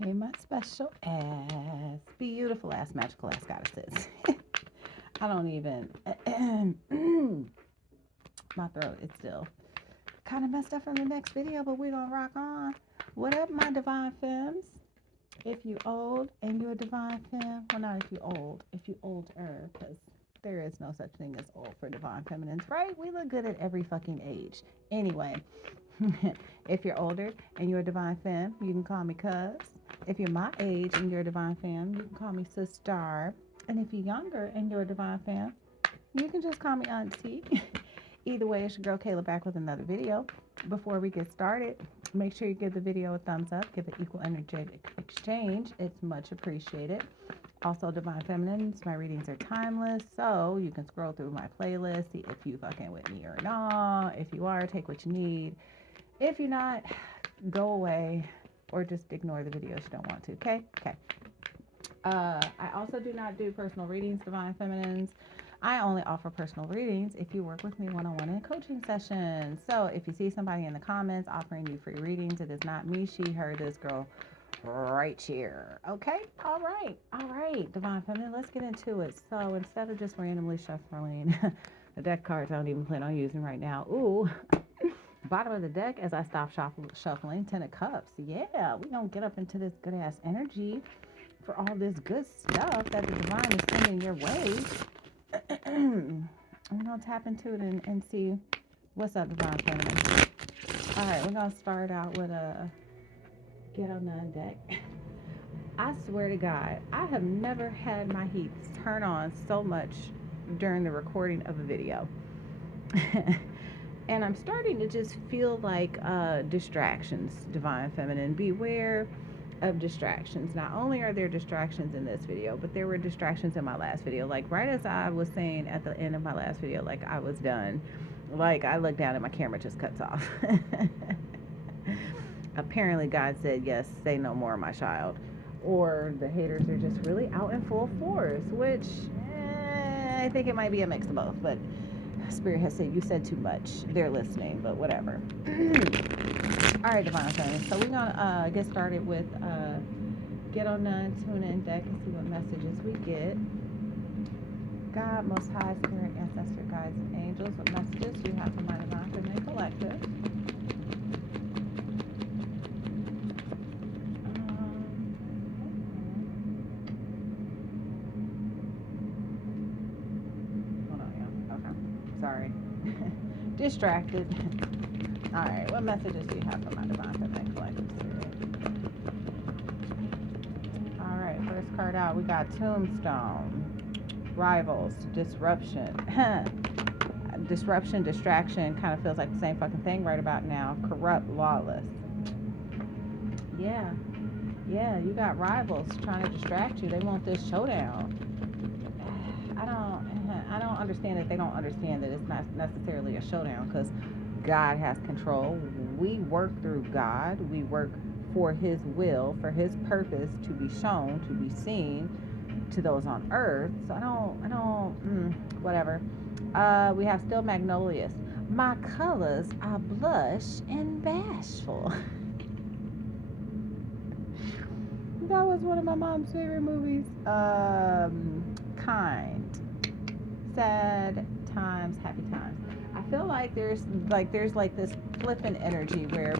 Hey, my special ass, beautiful ass, magical ass goddesses. I don't even, my throat is still kind of messed up from the next video, but we're gonna rock on. What up, my divine femmes? If you old and you're a divine femme, well, not if you old, if you older, because there is no such thing as old for divine feminines, right? We look good at every fucking age. Anyway, if you're older and you're a divine femme, you can call me cuz. If you're my age and you're a divine femme, you can call me sister. And if you're younger and you're a divine femme, you can just call me auntie. Either way, it's your girl Kayla back with another video. Before we get started, make sure you give the video a thumbs up, give it equal energetic exchange. It's much appreciated. Also, Divine Feminines, my readings are timeless, so you can scroll through my playlist, see if you fucking with me or not. If you are, take what you need. If you're not, go away or just ignore the videos you don't want to, okay? Okay. I also do not do personal readings, Divine Feminines. I only offer personal readings if you work with me one-on-one in coaching sessions. So if you see somebody in the comments offering you free readings, it is not me, she, her, this girl right here. Okay? All right, Divine Feminine, let's get into it. So instead of just randomly shuffling the deck cards I don't even plan on using right now, ooh, bottom of the deck as I stop shuffling, 10 of Cups. Yeah, we gonna get up into this good-ass energy for all this good stuff that the divine is sending your way. We're going to tap into it and see what's up, Divine Feminine. All right, we're going to start out with a Get on None deck. I swear to God, I have never had my heat turn on so much during the recording of a video. And I'm starting to just feel like distractions, Divine Feminine. Beware of distractions. Not only are there distractions in this video, but there were distractions in my last video. Like right as I was saying at the end of my last video, like I was done, like I looked down and my camera just cuts off. Apparently God said, yes, say no more, my child. Or the haters are just really out in full force, which I think it might be a mix of both, but Spirit has said, you said too much. They're listening, but whatever. All right, Divine Feminine. So we're going to get started with Get on None, Tune In deck and see what messages we get. God, Most High, Spirit, Ancestor, Guides, and Angels, what messages do you have for my Divine Feminine Collective? Hold on, yeah. Okay. Sorry. Distracted. All right, what messages do you have for my Divine Feminine Collective Spirit? All right, first card out, we got Tombstone, Rivals, Disruption. Disruption, distraction, kind of feels like the same fucking thing right about now. Corrupt, lawless. Yeah, you got rivals trying to distract you. They want this showdown. I don't understand that they don't understand that it's not necessarily a showdown because God has control. We work through God. We work for His will, for His purpose to be shown, to be seen to those on earth. So whatever. We have Still Magnolious. My colors are blush and bashful. That was one of my mom's favorite movies. Kind. Sad times, happy times. I feel like there's this flippant energy where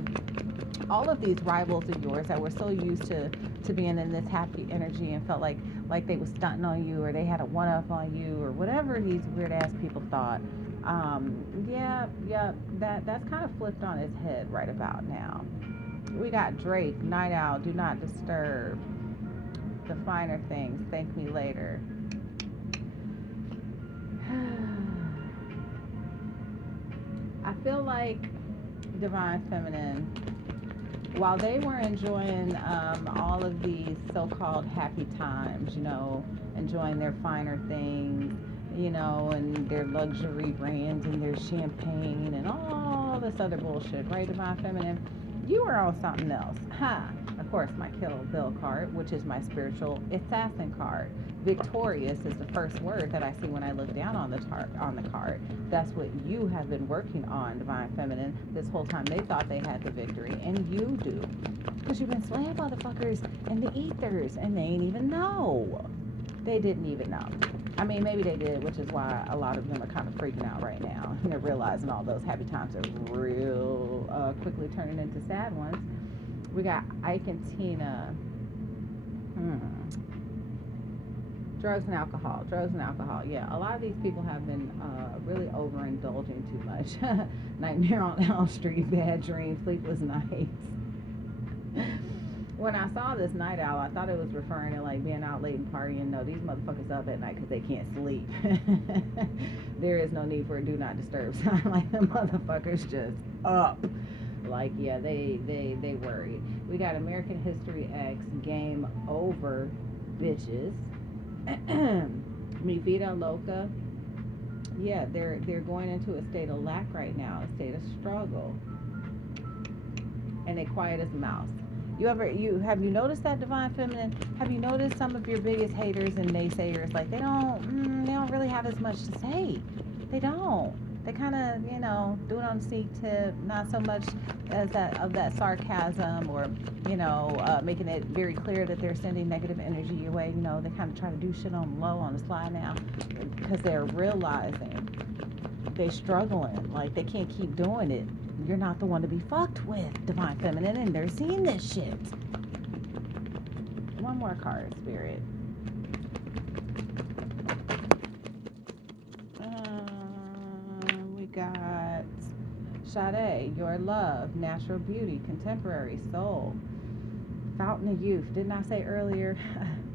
all of these rivals of yours that were so used to being in this happy energy and felt like they were stunting on you or they had a one-up on you or whatever these weird ass people thought. That's kind of flipped on its head right about now. We got Drake, Night Owl, Do Not Disturb, The Finer Things, Thank Me Later. I feel like Divine Feminine, while they were enjoying all of these so-called happy times, enjoying their finer things, and their luxury brands and their champagne and all this other bullshit, right, Divine Feminine? You were on something else. Of course, my Kill Bill card, which is my spiritual assassin card. Victorious is the first word that I see when I look down on the card. That's what you have been working on, Divine Feminine. This whole time they thought they had the victory, and you do. Because you've been slaying motherfuckers in the ethers and they ain't even know. They didn't even know. I mean, maybe they did, which is why a lot of them are kind of freaking out right now. And they're realizing all those happy times are real quickly turning into sad ones. We got Ike and Tina. Drugs and alcohol. Yeah, a lot of these people have been really overindulging too much. Nightmare on Elm Street, bad dreams, sleepless nights. When I saw this night owl, I thought it was referring to like being out late and partying. No, these motherfuckers up at night because they can't sleep. There is no need for a do not disturb sign. Like the motherfuckers just up. Like, yeah, they worried. We got American History X, game over, bitches. Mi vida loca. Yeah, they're going into a state of lack right now, a state of struggle. And they quiet as a mouse. Have you noticed that, Divine Feminine? Have you noticed some of your biggest haters and naysayers, like they don't really have as much to say. They don't. They kind of, do it on the sneak tip, not so much as that sarcasm or, making it very clear that they're sending negative energy your way. They kind of try to do shit on the low, on the slide now, because they're realizing they're struggling. Like, they can't keep doing it. You're not the one to be fucked with, Divine Feminine, and they're seeing this shit. One more card, Spirit. We got Sade, your love, natural beauty, contemporary, soul, fountain of youth. Didn't I say earlier,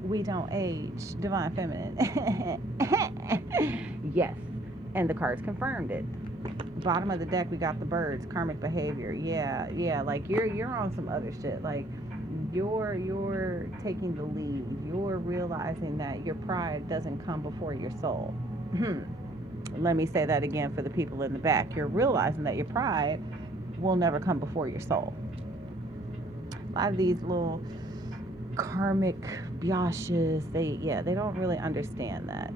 we don't age, Divine Feminine? Yes, and the cards confirmed it. Bottom of the deck, we got the birds, karmic behavior. Yeah, like you're on some other shit. Like you're taking the lead. You're realizing that your pride doesn't come before your soul. Let me say that again for the people in the back. You're realizing that your pride will never come before your soul. A lot of these little karmic biashes, they don't really understand that,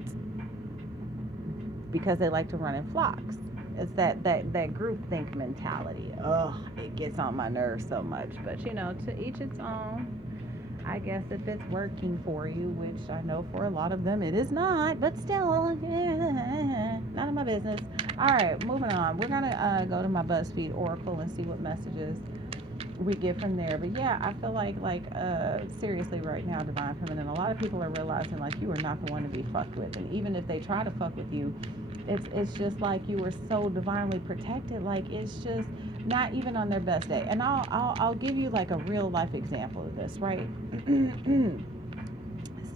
because they like to run in flocks. It's that groupthink mentality. Ugh, it gets on my nerves so much. But, to each its own. I guess if it's working for you, which I know for a lot of them it is not, but still, none of my business. All right, moving on. We're going to go to my BuzzFeed Oracle and see what messages we get from there. But yeah, I feel like seriously right now, Divine Feminine, a lot of people are realizing like you are not the one to be fucked with. And even if they try to fuck with you, it's just like you were so divinely protected. Like, it's just not even on their best day. And I'll give you like a real life example of this, right?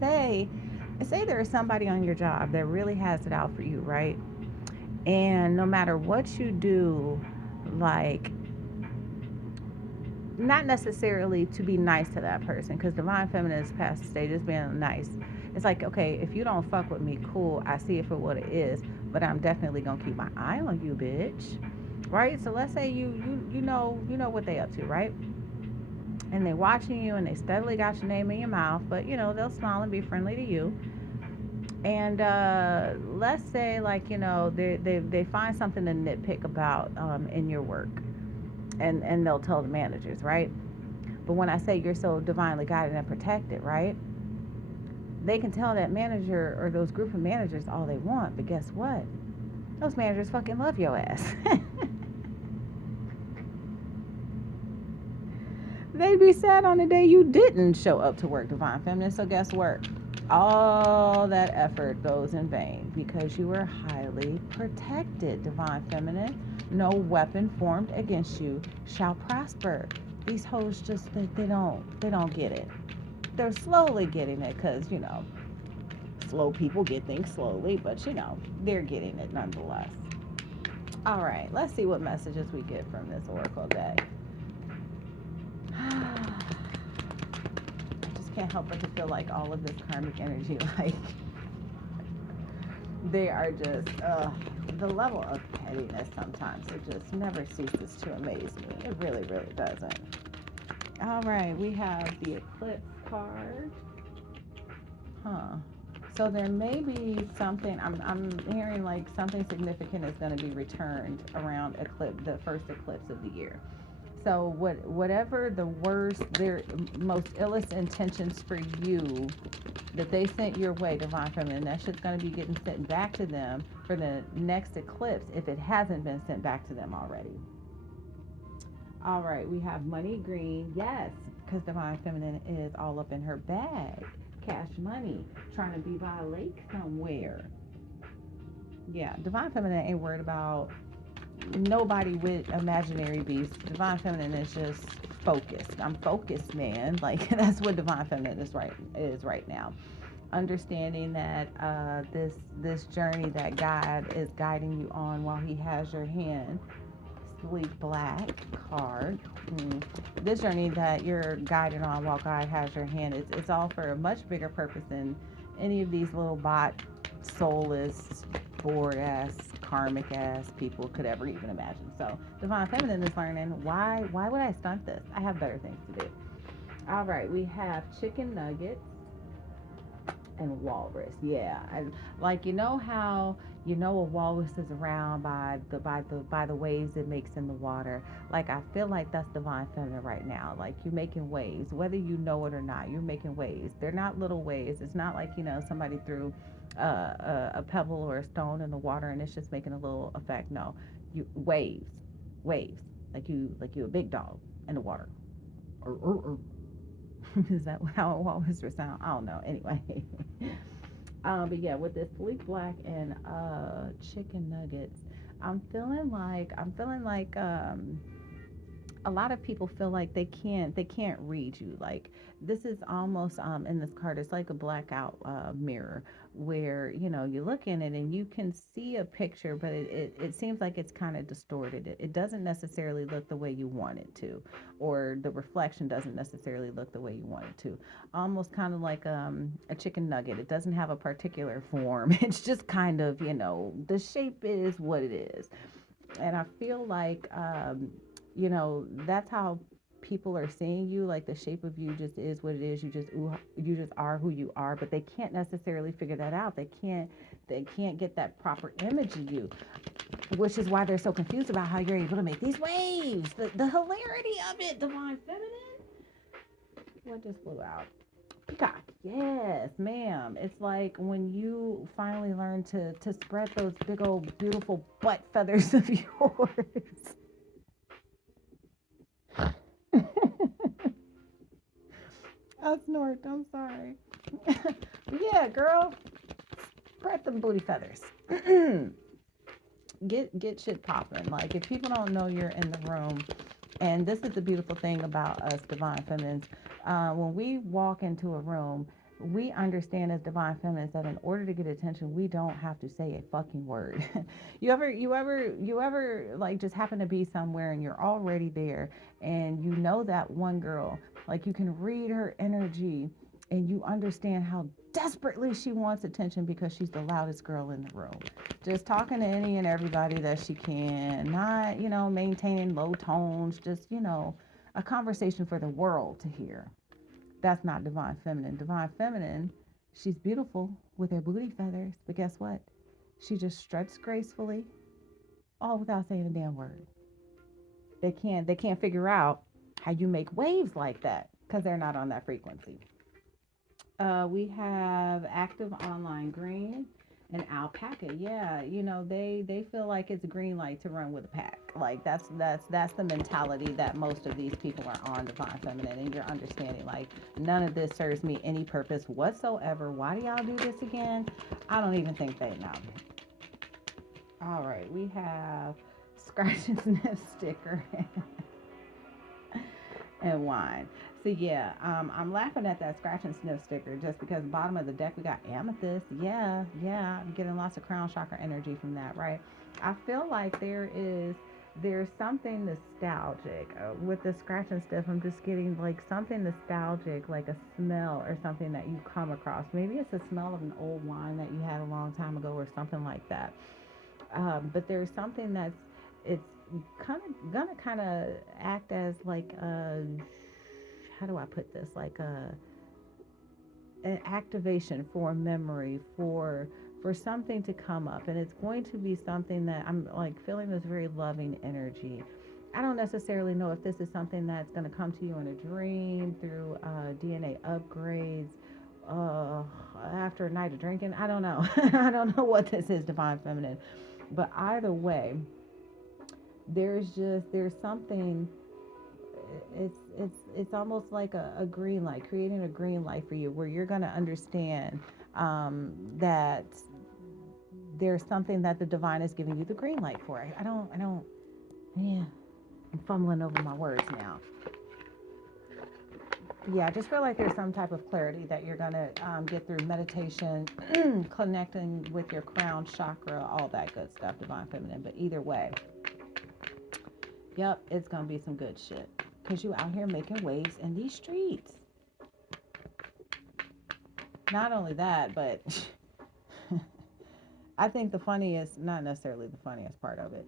say there is somebody on your job that really has it out for you, right? And no matter what you do, like, not necessarily to be nice to that person, because Divine Feminine is past the stage of being nice. It's like, okay, if you don't fuck with me, cool, I see it for what it is, but I'm definitely gonna keep my eye on you, bitch. Right? So let's say you know what they up to, right? And they're watching you and they steadily got your name in your mouth, but they'll smile and be friendly to you. And let's say like, they find something to nitpick about in your work. And they'll tell the managers, right? But when I say you're so divinely guided and protected, right? They can tell that manager or those group of managers all they want, but guess what? Those managers fucking love your ass. They'd be sad on the day you didn't show up to work, Divine Feminine. So guess what? All that effort goes in vain because you were highly protected, Divine Feminine. No weapon formed against you shall prosper. These hoes just they don't get it. They're slowly getting it because, slow people get things slowly, but, they're getting it nonetheless. All right, let's see what messages we get from this Oracle deck. I just can't help but to feel like all of this karmic energy, like, they are just, the level of pettiness sometimes, it just never ceases to amaze me. It really, really doesn't. All right, we have the Eclipse card. So there may be something, I'm hearing like something significant is going to be returned around the first eclipse of the year. So whatever the worst, their most illest intentions for you that they sent your way, divine feminine, that shit's going to be getting sent back to them for the next eclipse if it hasn't been sent back to them already. All right, we have money green. Yes, because divine feminine is all up in her bag. Cash money, trying to be by a lake somewhere. Yeah, divine feminine ain't worried about nobody with imaginary beasts. Divine feminine is just focused. I'm focused, man. Like that's what divine feminine is right now. Understanding that this journey that God is guiding you on while He has your hand. Sleek black card. This journey that you're guided on while God has your hand, it's all for a much bigger purpose than any of these little bot, soulless, bored ass, karmic ass people could ever even imagine. So divine feminine is learning why would I stunt this? I have better things to do. All right, we have chicken nuggets and walrus. Yeah, like how a walrus is around by the waves it makes in the water. Like I feel like that's divine feminine right now. Like you're making waves, whether you know it or not. You're making waves. They're not little waves. It's not like somebody threw a pebble or a stone in the water and it's just making a little effect. No, you waves. Like you a big dog in the water. Is that how a walrus would sound? I don't know. Anyway. But yeah, with this sleek black and chicken nuggets, I'm feeling like a lot of people feel like they can't read you. Like this is almost in this card, it's like a blackout mirror where you look in it and you can see a picture, but it seems like it's kind of distorted. It doesn't necessarily look the way you want it to, or the reflection doesn't necessarily look the way you want it to. Almost kind of like a chicken nugget. It doesn't have a particular form. It's just kind of the shape is what it is. And I feel like that's how people are seeing you. Like the shape of you just is what it is. You just are who you are, but they can't necessarily figure that out. They can't get that proper image of you, which is why they're so confused about how you're able to make these waves. The hilarity of it. Divine feminine, what just flew out? Peacock. Yes, ma'am. It's like when you finally learn to spread those big old beautiful butt feathers of yours. I snort. I'm sorry. Yeah, girl. Spread them booty feathers. Get shit popping. Like if people don't know you're in the room, and this is the beautiful thing about us divine feminines, when we walk into a room, we understand as divine feminines that in order to get attention, we don't have to say a fucking word. You ever like just happen to be somewhere and you're already there, and you know that one girl, like you can read her energy, and you understand how desperately she wants attention because she's the loudest girl in the room, just talking to any and everybody that she can, not maintaining low tones, just a conversation for the world to hear. That's not divine feminine. Divine feminine, she's beautiful with her booty feathers, but guess what? She just struts gracefully, all without saying a damn word. They can't figure out how you make waves like that because they're not on that frequency. We have active online green and alpaca. Yeah, they feel like it's a green light to run with a pack. Like that's the mentality that most of these people are on, divine feminine, and you're understanding like none of this serves me any purpose whatsoever. Why do y'all do this again? I don't even think they know. All right, we have scratch and sniff sticker and wine. So yeah, I'm laughing at that scratch and sniff sticker just because bottom of the deck we got amethyst. Yeah, I'm getting lots of crown chakra energy from that, right? I feel like there's something nostalgic with the scratch and sniff. I'm just getting like something nostalgic, like a smell or something that you come across. Maybe it's the smell of an old wine that you had a long time ago or something like that. But there's something it's kind of act as like a, how do I put this, like an activation for a memory, for something to come up, and it's going to be something that I'm like feeling this very loving energy. I don't necessarily know if this is something that's going to come to you in a dream through DNA upgrades uh, after a night of drinking. I don't know. I don't know what this is, divine feminine. But either way, there's something. It's almost like a green light, creating a green light for you, where you're going to understand that there's something that the divine is giving you the green light for. I don't. Yeah, I'm fumbling over my words now. Yeah, I just feel like there's some type of clarity that you're going to get through meditation, connecting with your crown chakra, all that good stuff, divine feminine. But either way, yep, it's going to be some good shit. Because you out here making waves in these streets. Not only that, but I think the funniest, not necessarily the funniest part of it,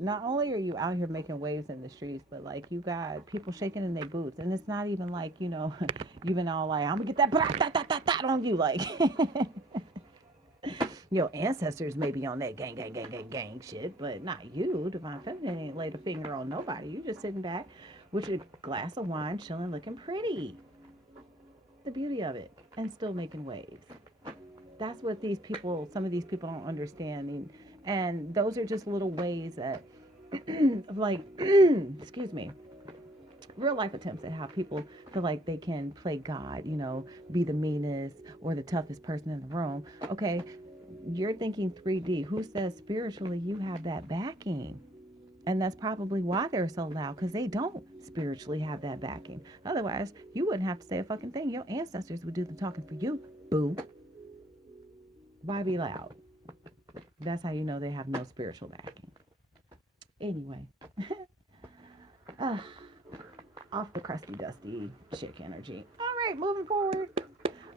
not only are you out here making waves in the streets, but like you got people shaking in their boots. And it's not even like, you've been all like, I'm going to get that on you. Like, your ancestors may be on that gang shit, but not you. Divine Feminine ain't laid a finger on nobody. You just sitting back with your glass of wine, chilling, looking pretty. The beauty of it. And still making waves. That's what some of these people don't understand. And those are just little ways that, like, excuse me, real life attempts at how people feel like they can play God, be the meanest or the toughest person in the room. Okay, you're thinking 3D. Who says spiritually you have that backing? And that's probably why they're so loud, because they don't spiritually have that backing. Otherwise, you wouldn't have to say a fucking thing. Your ancestors would do the talking for you, boo. Why be loud? That's how you know they have no spiritual backing. Anyway, off the crusty, dusty chick energy. All right, moving forward.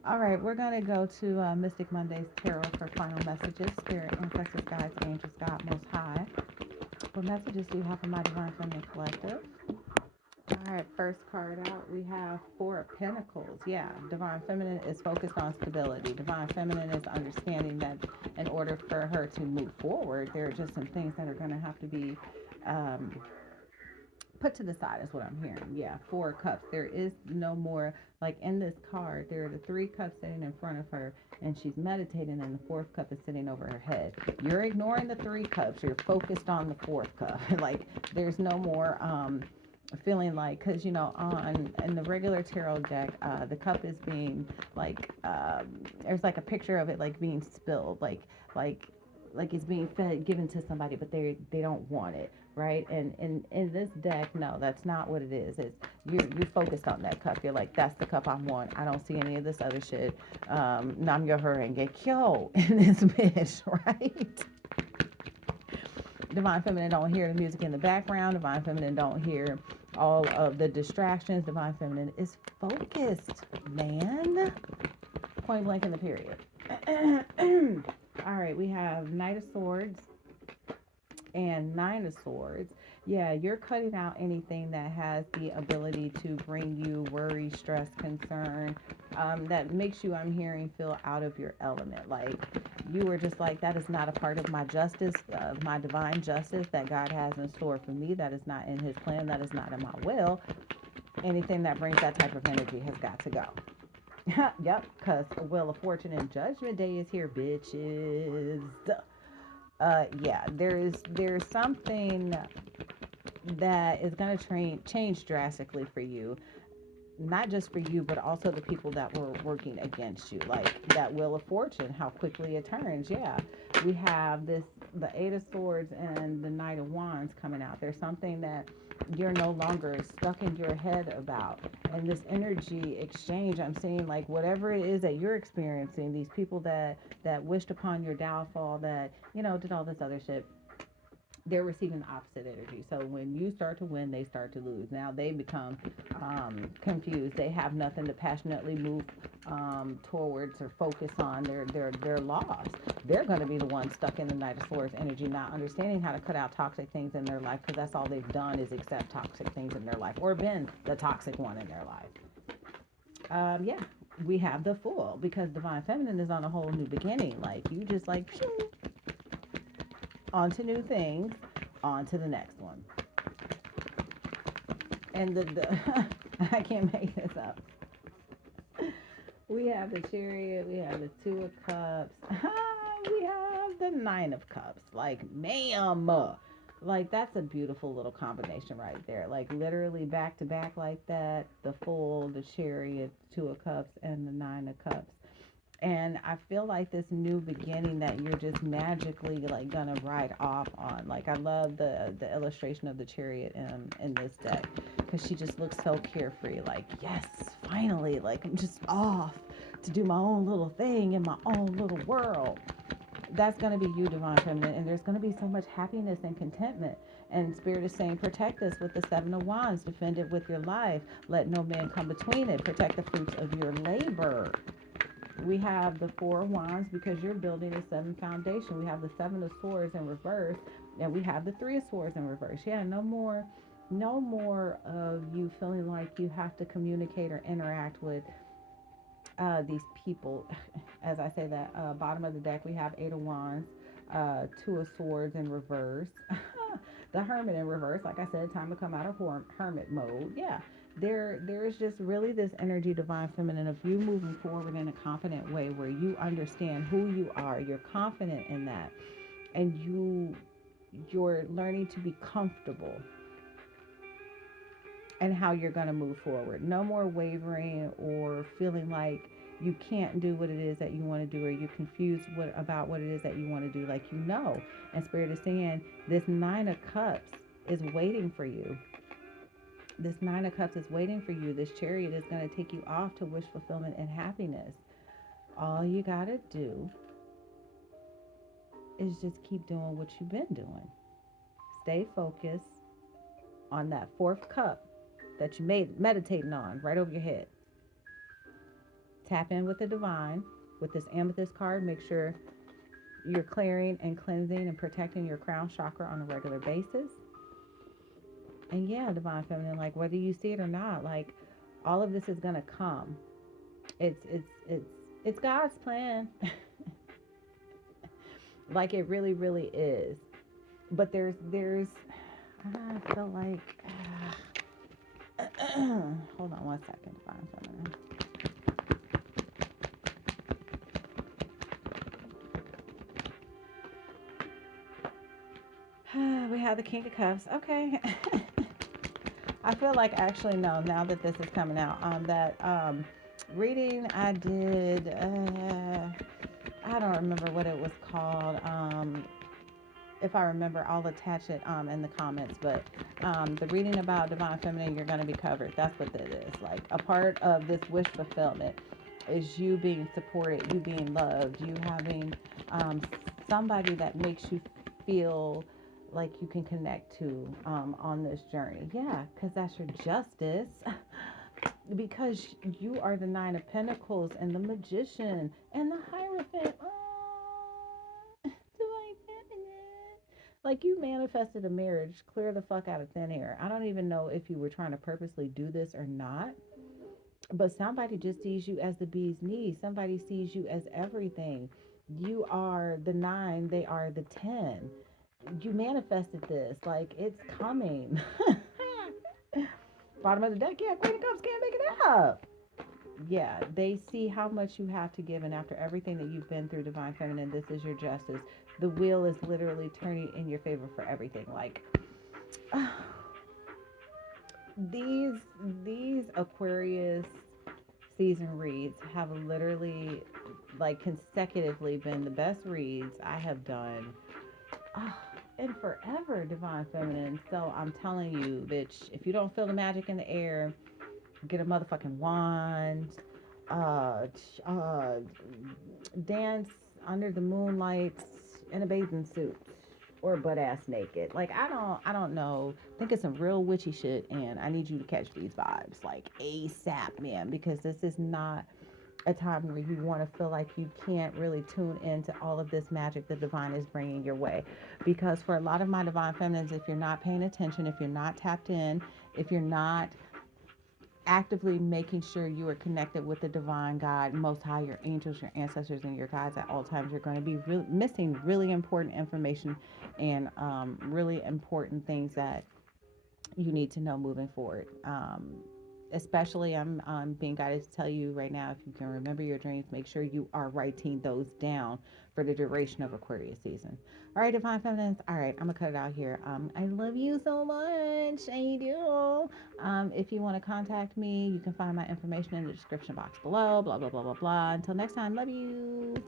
All right, we're going to go to Mystic Monday's Tarot for final messages. Spirit, ancestors, guides, angels, God, Most High. What messages do you have for my Divine Feminine Collective? All right, first card out, we have Four of Pentacles. Yeah, Divine Feminine is focused on stability. Divine Feminine is understanding that in order for her to move forward, there are just some things that are going to have to be put to the side, is what I'm hearing. Yeah, Four of Cups. There is no more, like in this card, there are the Three Cups sitting in front of her, and she's meditating, and the Fourth Cup is sitting over her head. You're ignoring the Three Cups. You're focused on the Fourth Cup. Like, there's no more feeling like, because on in the regular tarot deck, the cup is being like there's like a picture of it like being spilled, like it's being given to somebody, but they don't want it, right? And in this deck, no, that's not what it is. It's you're focused on that cup. You're like, that's the cup I want. I don't see any of this other shit. Nam yo her and get killed in this bitch, right? Divine Feminine don't hear the music in the background. Divine Feminine don't hear all of the distractions. Divine Feminine is focused, man. Point blank in the period. All right, we have Knight of Swords and Nine of Swords. Yeah, you're cutting out anything that has the ability to bring you worry, stress, concern, that makes you, I'm hearing, feel out of your element. Like you were just like, that is not a part of my justice, my divine justice that God has in store for me. That is not in his plan. That is not in my will. Anything that brings that type of energy has got to go. Yep, because Wheel of Fortune and Judgment Day is here, bitches. Yeah, there's something that is going to change drastically for you. Not just for you, but also the people that were working against you. Like that Wheel of Fortune, how quickly it turns. Yeah, we have the Eight of Swords and the Knight of Wands coming out. There's something that you're no longer stuck in your head about. And this energy exchange, I'm seeing like whatever it is that you're experiencing, these people that wished upon your downfall, that, did all this other shit, they're receiving opposite energy. So when you start to win, they start to lose. Now they become confused. They have nothing to passionately move towards or focus on. They're lost. They're going to be the ones stuck in the Knight of Swords energy, not understanding how to cut out toxic things in their life, because that's all they've done is accept toxic things in their life or been the toxic one in their life. Yeah, we have the Fool, because Divine Feminine is on a whole new beginning. Like you just like on to new things, on to the next one. and the I can't make this up. We have the Chariot, we have the Two of Cups, we have the Nine of Cups. Like, ma'am, like that's a beautiful little combination right there. Like literally back to back like that. The Fool, the Chariot, Two of Cups, and the Nine of Cups. And I feel like this new beginning that you're just magically like gonna ride off on. Like I love the illustration of the Chariot in this deck, because she just looks so carefree. Like, yes, finally, like I'm just off to do my own little thing in my own little world. That's gonna be you, Divine Feminine, and there's gonna be so much happiness and contentment. And Spirit is saying, protect this with the Seven of Wands. Defend it with your life. Let no man come between it. Protect the fruits of your labor. We have the Four of Wands because you're building a seven foundation. We have the Seven of Swords in reverse, and we have the Three of Swords in reverse. Yeah, no more of you feeling like you have to communicate or interact with these people. As I say that, bottom of the deck, we have Eight of Wands, Two of Swords in reverse, the Hermit in reverse. Like I said, time to come out of hermit mode. Yeah, there's just really this energy, Divine Feminine, of you moving forward in a confident way where you understand who you are. You're confident in that, and you're learning to be comfortable and how you're going to move forward. No more wavering or feeling like you can't do what it is that you want to do, or you're confused about what it is that you want to do. Like, and Spirit is saying this Nine of Cups is waiting for you. This Nine of Cups is waiting for you. This Chariot is going to take you off to wish fulfillment and happiness. All you got to do is just keep doing what you've been doing. Stay focused on that fourth cup that you meditating on right over your head. Tap in with the divine with this amethyst card. Make sure you're clearing and cleansing and protecting your crown chakra on a regular basis. And yeah, Divine Feminine, like whether you see it or not, like all of this is gonna come. It's God's plan. Like it really, really is. But there's I feel like hold on one second, Divine Feminine. We have the King of Cups. Okay. I feel like actually no, now that this is coming out, that reading I did, I don't remember what it was called. If I remember, I'll attach it in the comments. But the reading about Divine Feminine, you're going to be covered. That's what it is. Like a part of this wish fulfillment is you being supported, you being loved, you having somebody that makes you feel like you can connect to on this journey. Yeah, because that's your justice. Because you are the Nine of Pentacles and the Magician and the Hierophant. Like you manifested a marriage clear the fuck out of thin air. I don't even know if you were trying to purposely do this or not. But somebody just sees you as the bee's knees. Somebody sees you as everything. You are the 9. They are the 10. You manifested this. Like, it's coming. Bottom of the deck, yeah, Queen of Cups can't make it up. Yeah, they see how much you have to give, and after everything that you've been through, Divine Feminine, this is your justice. The wheel is literally turning in your favor for everything. Like, these Aquarius season reads have literally, like, consecutively been the best reads I have done. And forever, Divine Feminine. So I'm telling you, bitch, if you don't feel the magic in the air, get a motherfucking wand, dance under the moonlight in a bathing suit or butt ass naked. Like I don't know. Think of some real witchy shit, and I need you to catch these vibes like ASAP, man, because this is not a time where you want to feel like you can't really tune into all of this magic the divine is bringing your way. Because for a lot of my Divine Feminines, if you're not paying attention, if you're not tapped in, if you're not actively making sure you are connected with the divine God, Most High, your angels, your ancestors, and your guides at all times, you're going to be missing really important information and really important things that you need to know moving forward. Especially, I'm being guided to tell you right now, if you can remember your dreams, make sure you are writing those down for the duration of Aquarius season. All right, Divine Feminines. All right, I'm going to cut it out here. I love you so much. And you do. If you want to contact me, you can find my information in the description box below. Blah, blah, blah, blah, blah. Until next time, love you.